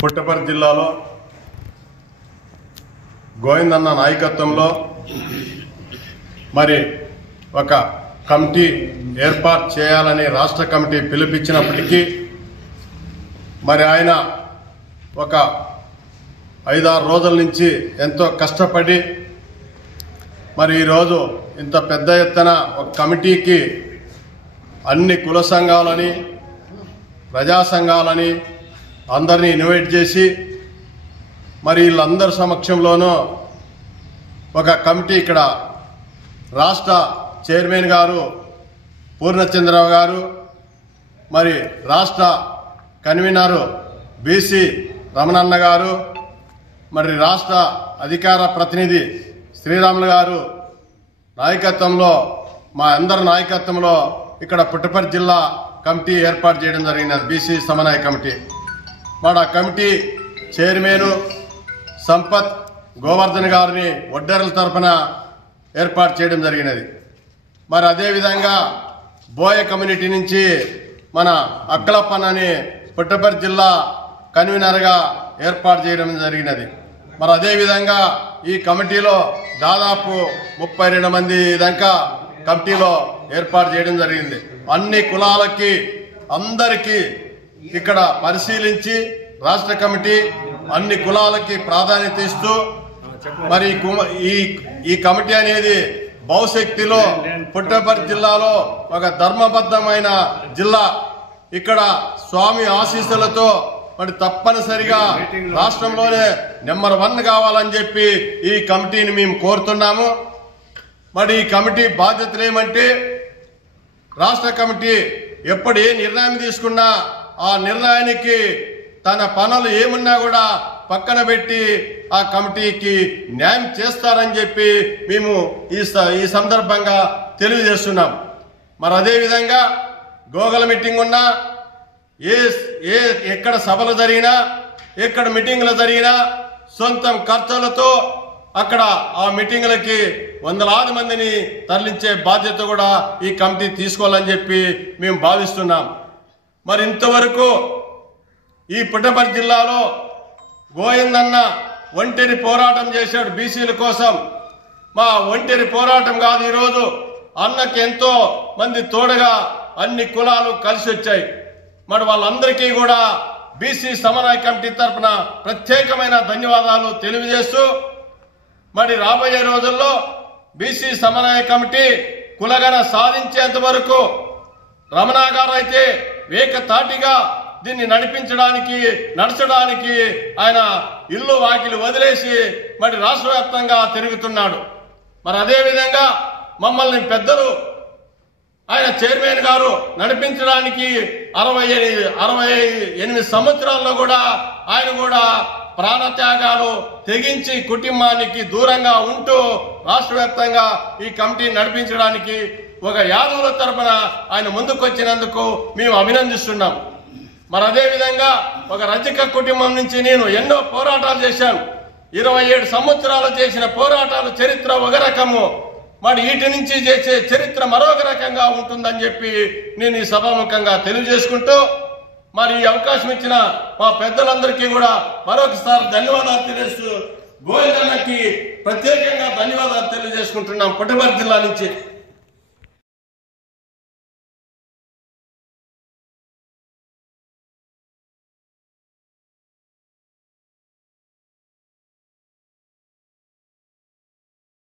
పుట్టపర్తి జిల్లాలో గోవిందన్న నాయకత్వంలో మరి ఒక కమిటీ ఏర్పాటు చేయాలని రాష్ట్ర కమిటీ పిలుపిచ్చినప్పటికీ మరి ఆయన ఒక 5-6 రోజుల నుంచి ఎంతో కష్టపడి మరి ఈరోజు ఇంత పెద్ద ఎత్తున ఒక కమిటీకి అన్ని కుల సంఘాలని ప్రజా సంఘాలని అందరినీ ఇన్వైట్ చేసి మరి వీళ్ళందరి సమక్షంలోనూ ఒక కమిటీ ఇక్కడ రాష్ట్ర చైర్మన్ గారు పూర్ణచంద్రరావు గారు మరి రాష్ట్ర కన్వీనరు బీసీ రమణన్న గారు మరి రాష్ట్ర అధికార ప్రతినిధి శ్రీరాములు గారు నాయకత్వంలో మా అందరి నాయకత్వంలో ఇక్కడ పుట్టపర్తి జిల్లా కమిటీ ఏర్పాటు చేయడం జరిగినది. బీసీ సమన్వయ కమిటీ మరి ఆ కమిటీ చైర్మన్ సంపత్ గోవర్ధన్ గారిని ఒడ్డెర్ల తరఫున ఏర్పాటు చేయడం జరిగినది. మరి అదేవిధంగా బోయ కమ్యూనిటీ నుంచి మన అక్కలప్పని పుట్టపర్తి జిల్లా కన్వీనర్గా ఏర్పాటు చేయడం జరిగినది. మరి అదేవిధంగా ఈ కమిటీలో దాదాపు 32 మంది దాకా కమిటీలో ఏర్పాటు చేయడం జరిగింది. అన్ని కులాలకి అందరికీ ఇక్కడ పరిశీలించి రాష్ట్ర కమిటీ అన్ని కులాలకి ప్రాధాన్యత ఇస్తూ మరి ఈ కమిటీ అనేది భవిష్యత్తులో పుట్టపర్తి జిల్లాలో ఒక ధర్మబద్ధమైన జిల్లా, ఇక్కడ స్వామి ఆశీస్సులతో మరి తప్పనిసరిగా రాష్ట్రంలోనే నెంబర్ 1 కావాలని చెప్పి ఈ కమిటీని మేము కోరుతున్నాము. మరి ఈ కమిటీ బాధ్యతలు ఏమంటే రాష్ట్ర కమిటీ ఎప్పుడు ఏ నిర్ణయం తీసుకున్నా ఆ నిర్ణయానికి తన పనులు ఏమున్నా కూడా పక్కన పెట్టి ఆ కమిటీకి న్యాయం చేస్తారని చెప్పి మేము ఈ సందర్భంగా తెలియజేస్తున్నాం. మరి అదేవిధంగా గోగల మీటింగ్ ఉన్నా ఎక్కడ సభలు జరిగినా ఎక్కడ మీటింగ్లు జరిగినా సొంతం ఖర్చులతో అక్కడ ఆ మీటింగ్లకి వందలాది మందిని తరలించే బాధ్యత కూడా ఈ కమిటీ తీసుకోవాలని చెప్పి మేము భావిస్తున్నాం. మరి ఇంతవరకు ఈ పుట్టపర్తి జిల్లాలో గోవిందన్న ఒంటరి పోరాటం చేశాడు బీసీల కోసం. మా ఒంటరి పోరాటం కాదు, ఈరోజు అన్నకి ఎంతో మంది తోడుగా అన్ని కులాలు కలిసి వచ్చాయి. మరి వాళ్ళందరికీ కూడా బీసీ సమన్వయ కమిటీ తరఫున ప్రత్యేకమైన ధన్యవాదాలు తెలియజేస్తూ మరి రాబోయే రోజుల్లో బీసీ సమన్వయ కమిటీ కులగణ సాధించేంత వరకు రమణ గారు అయితే ఏకతాటిగా దీన్ని నడచడానికి ఆయన ఇల్లు వాకిలి వదిలేసి మరి రాష్ట్ర వ్యాప్తంగా తిరుగుతున్నాడు. మరి అదేవిధంగా మమ్మల్ని పెద్దలు ఆయన చైర్మన్ గారు నడిపించడానికి 68 సంవత్సరాల్లో కూడా ఆయన కూడా ప్రాణత్యాగాలు తెగించి కుటుంబానికి దూరంగా ఉంటూ రాష్ట్ర వ్యాప్తంగా ఈ కమిటీ నడిపించడానికి ఒక యాదవుల తరపున ఆయన ముందుకొచ్చినందుకు మేము అభినందిస్తున్నాం. మరి అదేవిధంగా ఒక రజక కుటుంబం నుంచి నేను ఎన్నో పోరాటాలు చేశాను. 27 సంవత్సరాలు చేసిన పోరాటాలు చరిత్ర ఒక రకము, మరి వీటి నుంచి చేసే చరిత్ర మరొక రకంగా ఉంటుందని చెప్పి నేను ఈ సభాముఖంగా తెలియజేసుకుంటూ మరి ఈ అవకాశం ఇచ్చిన మా పెద్దలందరికీ కూడా మరొకసారి ధన్యవాదాలు తెలియజేస్తూ గోవిందన్నకి ప్రత్యేకంగా ధన్యవాదాలు తెలియజేసుకుంటున్నాం పుట్టపర్తి జిల్లా నుంచి.